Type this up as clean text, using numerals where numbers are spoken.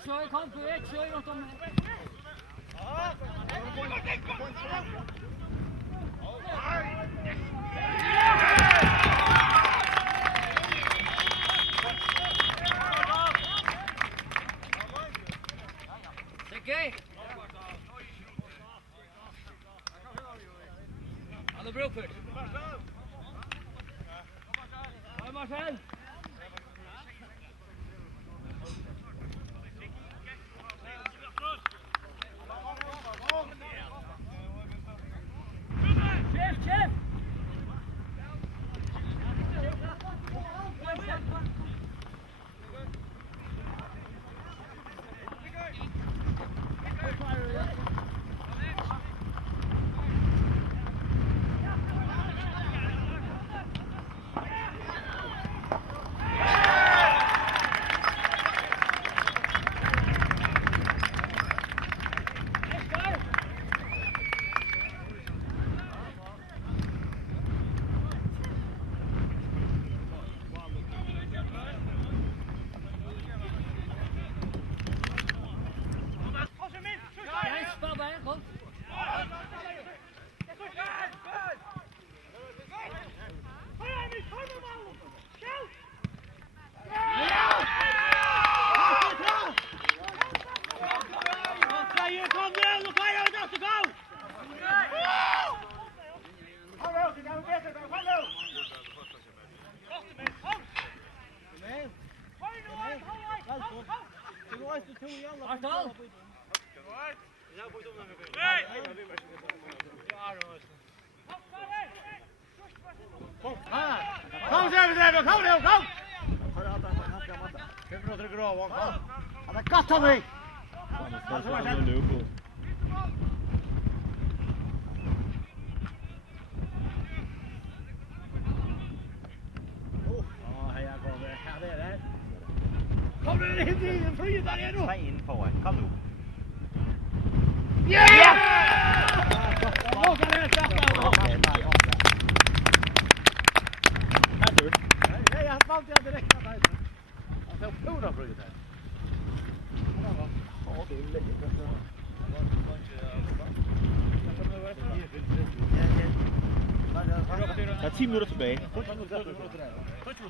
Ikke kjør i kamp, ikke kjør rundt om. Sikker? Han er brokført. Hei, Marcel! Kom, Seven, kom nu, kom! Kijk nog terug erover, kom. Aan de kat dan mee! Kom nu in i den frie där igen nu! Ta in på en, kom nu! Ja! Vågar det nej, han fann det direkt att han får pura för det där. Ja, det är lätt. Der er 10 minutter tilbage. Touch